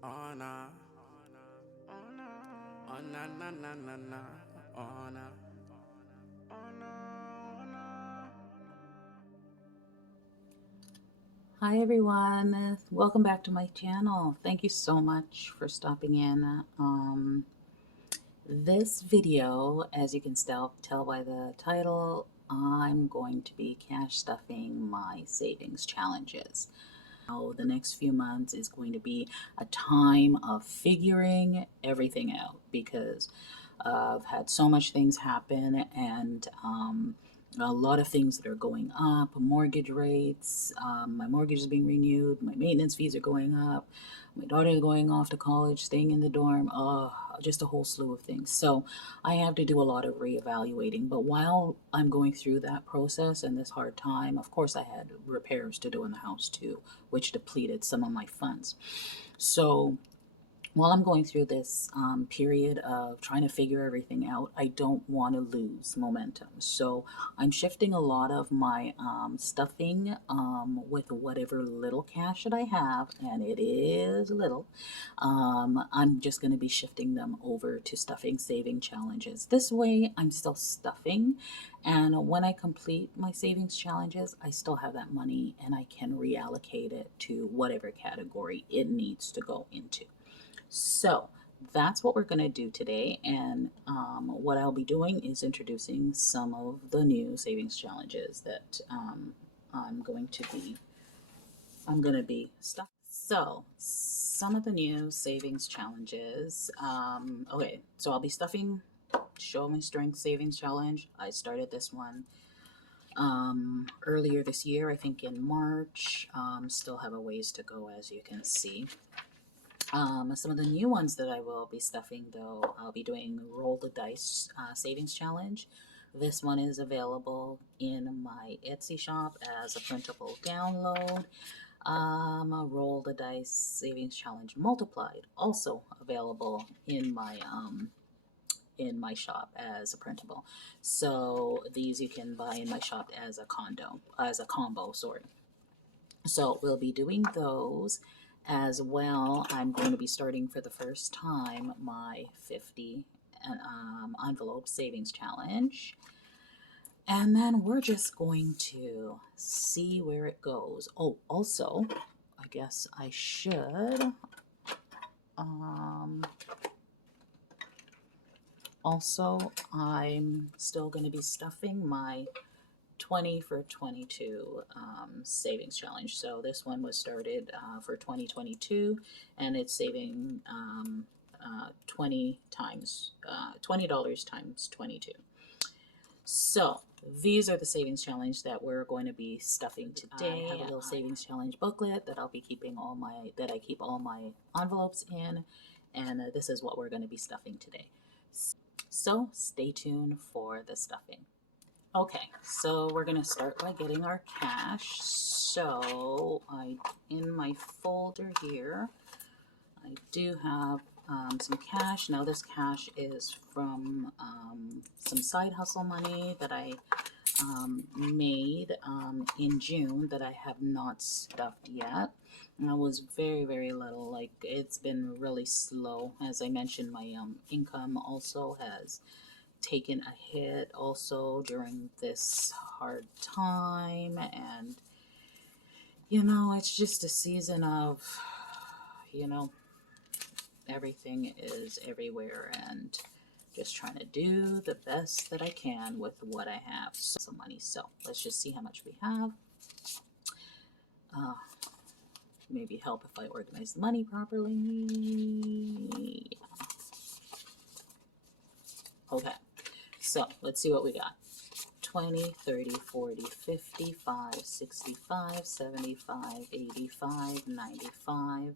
Oh na, oh na na na na na, oh na, oh na, oh na. Hi everyone, welcome back to my channel. Thank you so much for stopping in. This video, as you can tell by the title, I'm going to be cash stuffing my savings challenges. Now, the next few months is going to be a time of figuring everything out because I've had so much things happen and a lot of things that are going up. Mortgage rates, my mortgage is being renewed, my maintenance fees are going up, my daughter is going off to college, staying in the dorm, just a whole slew of things. So I have to do a lot of reevaluating. But while I'm going through that process and this hard time, of course, I had repairs to do in the house too, which depleted some of my funds. So while I'm going through this period of trying to figure everything out, I don't want to lose momentum. So I'm shifting a lot of my stuffing with whatever little cash that I have, and it is little. I'm just going to be shifting them over to stuffing saving challenges. This way, I'm still stuffing, and when I complete my savings challenges, I still have that money and I can reallocate it to whatever category it needs to go into. So that's what we're going to do today. And what I'll be doing is introducing some of the new savings challenges that I'm going to be stuck. So some of the new savings challenges. Okay, so I'll be stuffing Show My Strength Savings Challenge. I started this one earlier this year, I think in March. Still have a ways to go, as you can see. Some of the new ones that I will be stuffing, though, I'll be doing Roll the Dice Savings Challenge. This one is available in my Etsy shop as a printable download. Roll the Dice Savings Challenge Multiplied, also available in my shop as a printable. So these you can buy in my shop as a combo, sorry. So we'll be doing those as well. I'm going to be starting for the first time my 50 envelope savings challenge. And then we're just going to see where it goes. Oh, also, I guess I should. Also, I'm still going to be stuffing my 20 for 22 savings challenge. So this one was started for 2022, and it's saving 20 times 22. So these are the savings challenge that we're going to be stuffing today. I have a little savings challenge booklet that I keep all my envelopes in, and this is what we're going to be stuffing today. So stay tuned for the stuffing. Okay, so we're gonna start by getting our cash. So in my folder here, I do have some cash. Now this cash is from some side hustle money that I made in June that I have not stuffed yet. And I was very, very little. Like, it's been really slow. As I mentioned, my income also has taken a hit also during this hard time. And it's just a season of, you know everything is everywhere, and just trying to do the best that I can with what I have. Some money, so let's just see how much we have. Maybe help if I organize the money properly. Okay, so let's see what we got. 20, 30, 40, 55, 65, 75, 85, 95,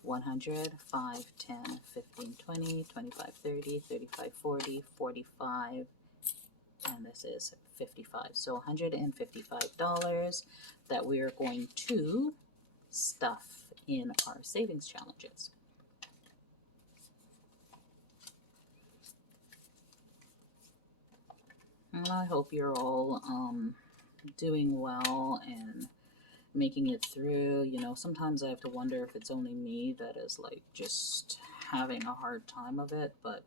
100, 5, 10, 15, 20, 25, 30, 35, 40, 45, and this is 55. So $155 that we are going to stuff in our savings challenges. And I hope you're all doing well and making it through. You know, sometimes I have to wonder if it's only me that is like just having a hard time of it, but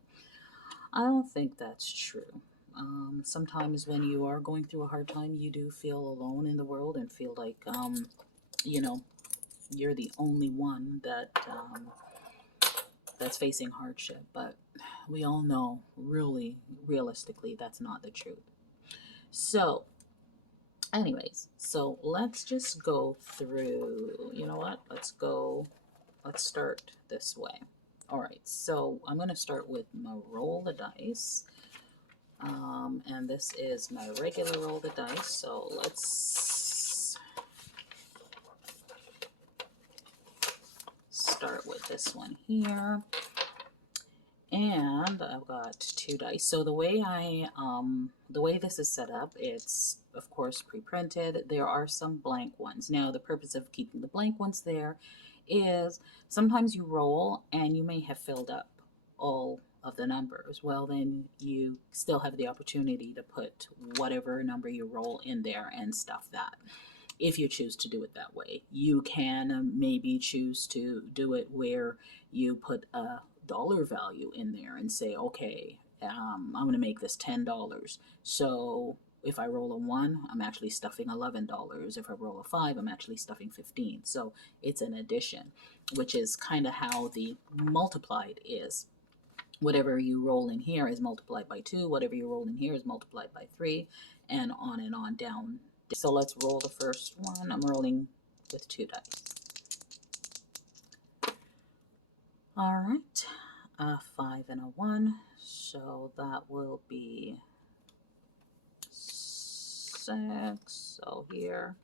I don't think that's true. Sometimes when you are going through a hard time, you do feel alone in the world and feel like, you know, you're the only one that's facing hardship. But we all know, really, realistically, that's not the truth. So, anyways, so let's just go through, you know what? Let's start this way. All right, so I'm going to start with my roll the dice. And this is my regular roll the dice. So let's start with this one here. And I've got 2 dice. So the way the way this is set up, it's of course pre-printed. There are some blank ones. Now the purpose of keeping the blank ones there is sometimes you roll and you may have filled up all of the numbers. Well, then you still have the opportunity to put whatever number you roll in there and stuff that. If you choose to do it that way, you can maybe choose to do it where you put a dollar value in there and say, okay, I'm going to make this $10. So if I roll a 1, I'm actually stuffing $11. If I roll a 5, I'm actually stuffing 15. So it's an addition, which is kind of how the multiplied is. Whatever you roll in here is multiplied by 2. Whatever you roll in here is multiplied by 3, and on down. So let's roll the first one. I'm rolling with 2 dice. All right, a 5 and a 1. So that will be 6. So here,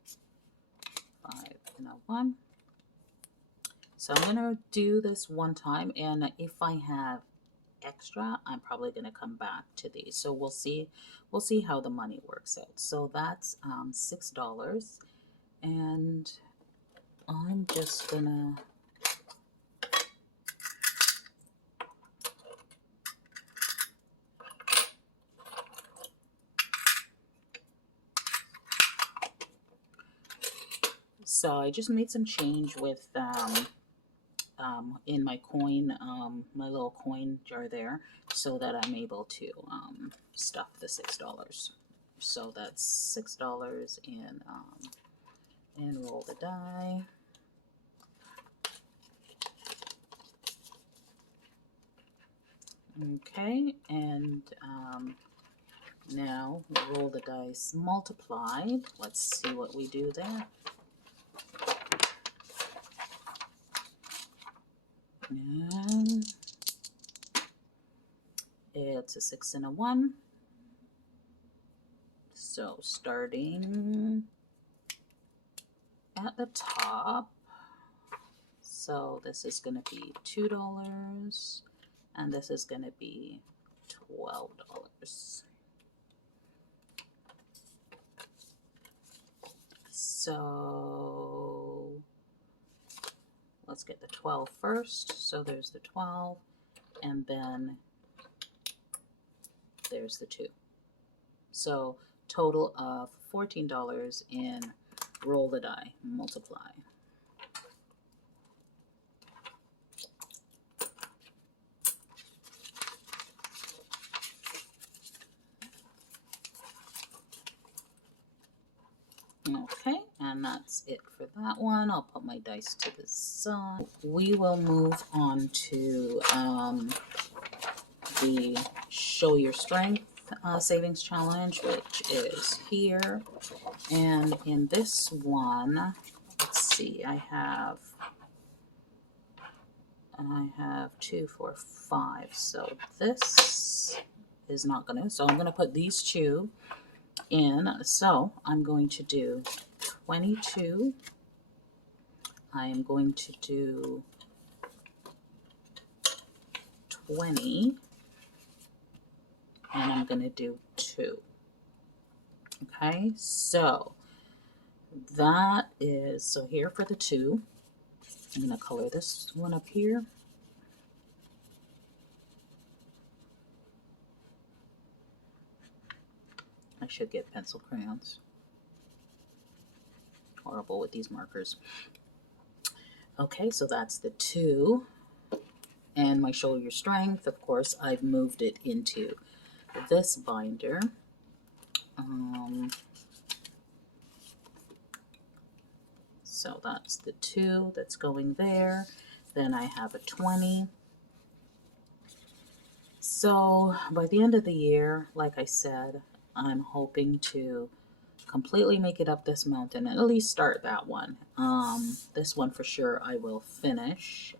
5 and a 1. So I'm gonna do this one time, and if I have extra, I'm probably going to come back to these. So we'll see how the money works out. So that's $6, and I'm just gonna so I just made some change with in my coin, my little coin jar there, so that I'm able to stuff the $6. So that's $6 and roll the die. Okay, and now roll the dice multiplied. Let's see what we do there. And it's a 6 and a 1. So starting at the top, so this is going to be $2, and this is going to be $12. So let's get the 12 first. So there's the 12, and then there's the 2. So total of $14 in roll the die, multiply. Okay, and that's it for that one. I'll put my dice to the side. We will move on to the Show Your Strength savings challenge, which is here. And in this one, let's see, I have 2, 4, 5. So this is not gonna, so I'm gonna put these 2 in. So I'm going to do 22. I am going to do 20, and I'm going to do 2. Okay, so that is, so here for the 2, I'm going to color this one up here. I should get pencil crayons. horrible with these markers. Okay, so that's the 2. And my show your strength, of course, I've moved it into this binder. So that's the 2 that's going there. Then I have a 20. So by the end of the year, like I said, I'm hoping to completely make it up this mountain and at least start that one. This one for sure I will finish.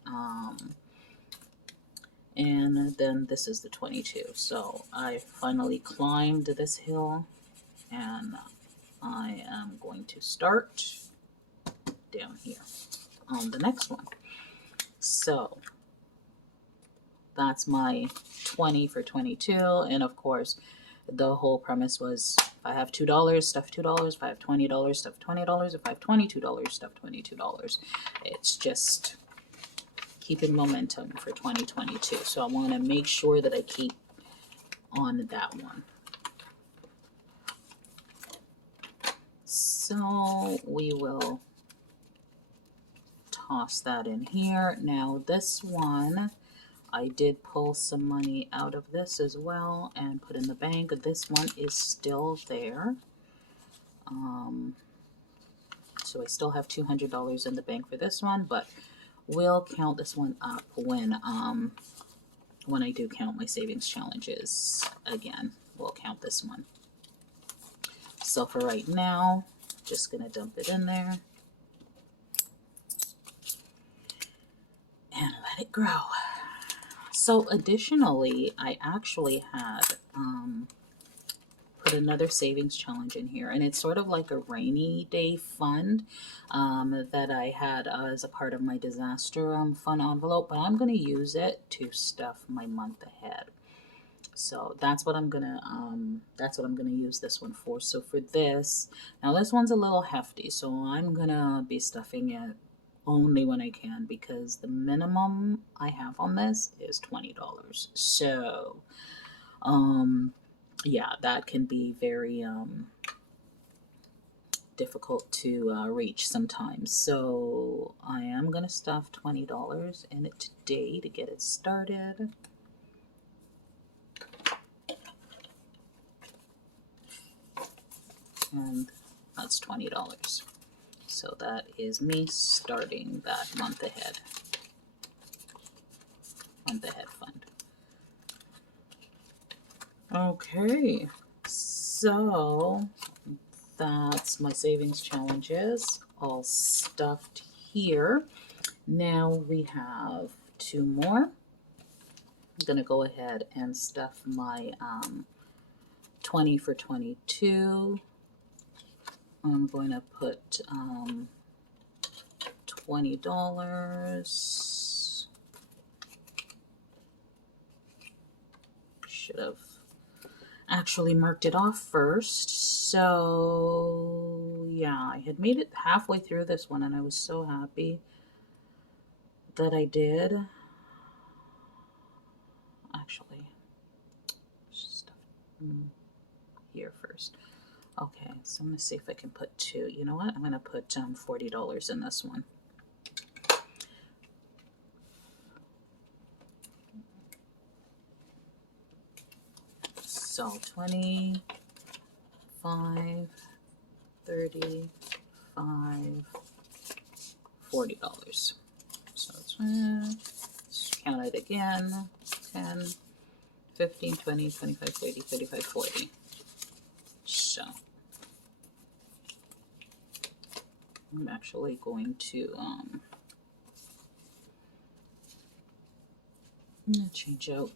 And then this is the 22. So I finally climbed this hill, and I am going to start down here on the next one. So that's my 20 for 22. And of course, the whole premise was if I have $2, stuff $2. If I have $20, stuff $20. If I have $22, stuff $22. It's just keeping momentum for 2022. So I want to make sure that I keep on that one. So we will toss that in here. Now this one, I did pull some money out of this as well and put in the bank. This one is still there. So I still have $200 in the bank for this one, but we'll count this one up when I do count my savings challenges again. We'll count this one. So for right now, just gonna dump it in there and let it grow. So additionally, I actually had put another savings challenge in here, and it's sort of like a rainy day fund that I had as a part of my disaster fund envelope, but I'm going to use it to stuff my month ahead. So that's what I'm gonna use this one for. So for this, now this one's a little hefty, so I'm gonna be stuffing it only when I can, because the minimum I have on this is $20. So yeah, that can be very difficult to reach sometimes. So I am gonna stuff $20 in it today to get it started. And that's $20. So that is me starting that month ahead fund. Okay, so that's my savings challenges all stuffed here. Now we have 2 more. I'm gonna go ahead and stuff my 20 for 22. I'm going to put $20. Should have actually marked it off first. So yeah, I had made it halfway through this one and I was so happy that I did. Actually, stuff here first. Okay, so I'm going to see if I can put 2. You know what? I'm going to put $40 in this one. So 25, 35, $40. So let's count it again. 10, 15, 20, 25, 30, 35, 40. So I'm actually going to I'm gonna change out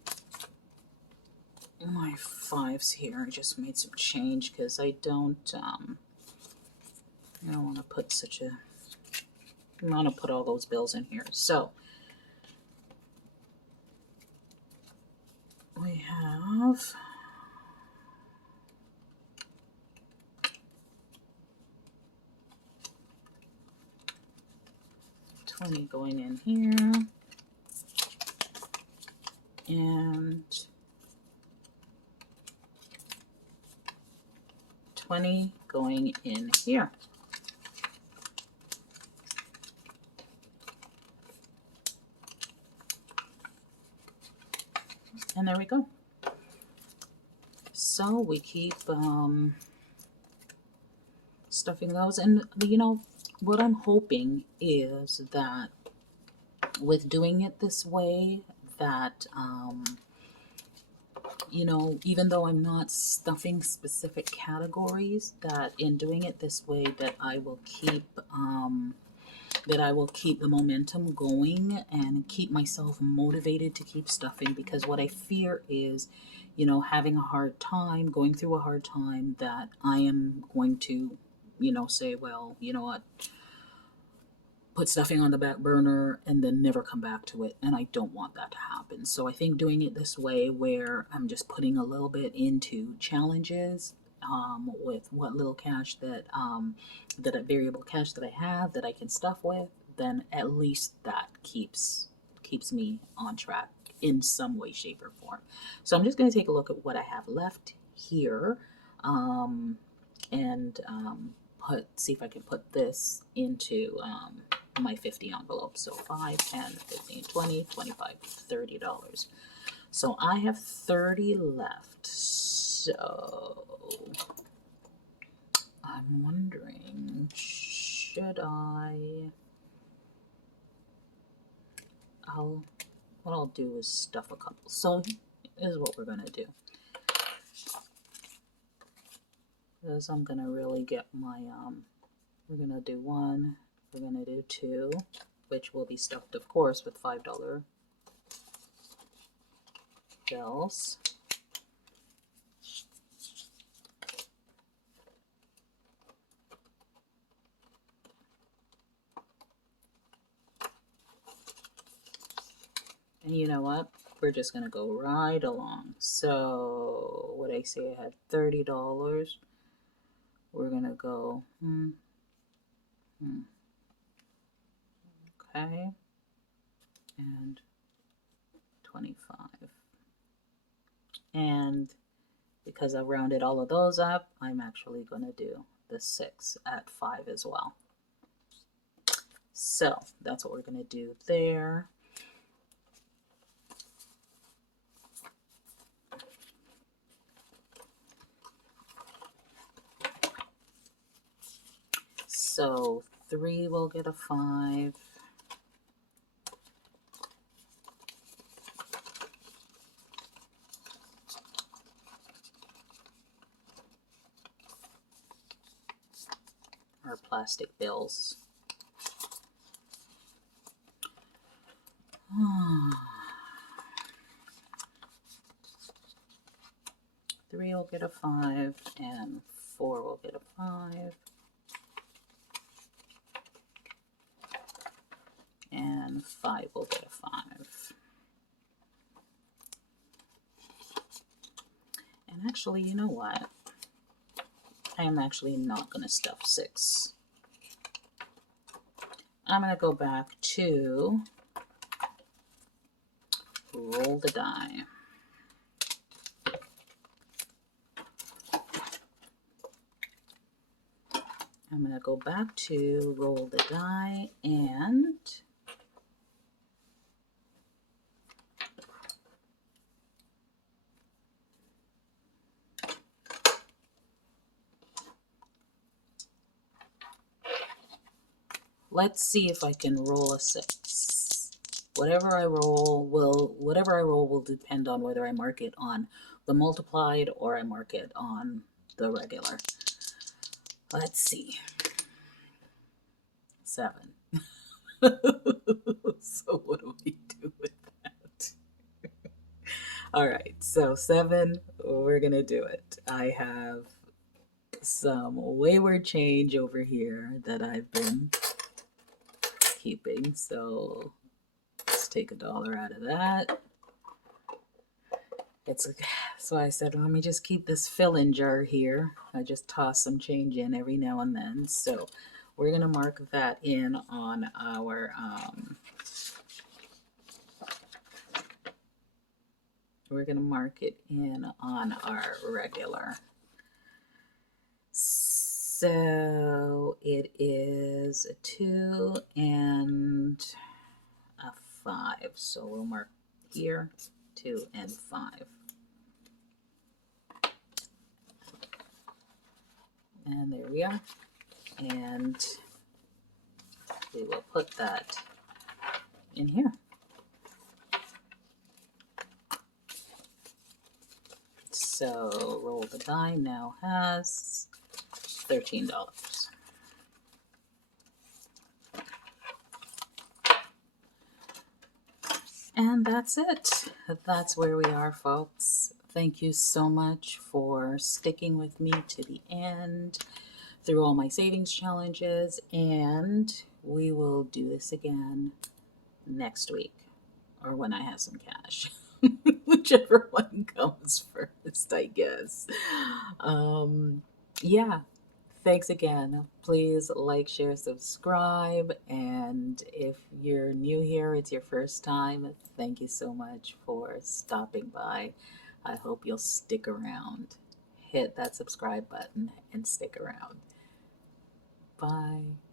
my 5s here. I just made some change because I don't want to put I want to put all those bills in here. So we have $20 going in here, and $20 going in here. And there we go. So we keep stuffing those. And you know, what I'm hoping is that with doing it this way, that you know, even though I'm not stuffing specific categories, that in doing it this way, that I will keep the momentum going and keep myself motivated to keep stuffing. Because what I fear is, you know, having a hard time, going through a hard time, that I am going to, you know, say, well, you know what, put stuffing on the back burner and then never come back to it. And I don't want that to happen. So I think doing it this way, where I'm just putting a little bit into challenges, with what little cash that variable cash that I have that I can stuff with, then at least that keeps me on track in some way, shape, or form. So I'm just going to take a look at what I have left here, and see if I can put this into my 50 envelopes. So 5, 10, 15, 20, 25, $30. So I have 30 left. So I'm wondering, should what I'll do is stuff a couple. So here's what we're going to do. Because I'm going to really get my, we're going to do 1, we're going to do 2, which will be stuffed, of course, with $5 bills. And you know what? We're just going to go right along. So what I say, I had $30. We're going to go, okay, and 25. And because I rounded all of those up, I'm actually going to do the 6 at 5 as well. So that's what we're going to do there. So 3 will get a 5. Our plastic bills. 3 will get a 5, and 4 will get a 5. And 5 will get a 5. And actually, you know what? I am actually not going to stuff 6. I'm going to go back to roll the die. I'm going to go back to roll the die, and let's see if I can roll a 6. Whatever I roll will depend on whether I mark it on the multiplied or I mark it on the regular. Let's see. 7. So what do we do with that? All right, so 7, we're gonna do it. I have some wayward change over here that I've been keeping, so let's take $1 out of that. So I said, let me just keep this fill-in jar here. I just toss some change in every now and then. So we're gonna mark that in on our regular. So it is a 2 and a 5. So we'll mark here. 2, and 5. And there we are. And we will put that in here. So Roll the Die now has $13. And that's it. That's where we are, folks. Thank you so much for sticking with me to the end through all my savings challenges, and we will do this again next week, or when I have some cash. Whichever one comes first, I guess. Yeah. Thanks again. Please like, share, subscribe. And if you're new here, it's your first time, thank you so much for stopping by. I hope you'll stick around. Hit that subscribe button and stick around. Bye.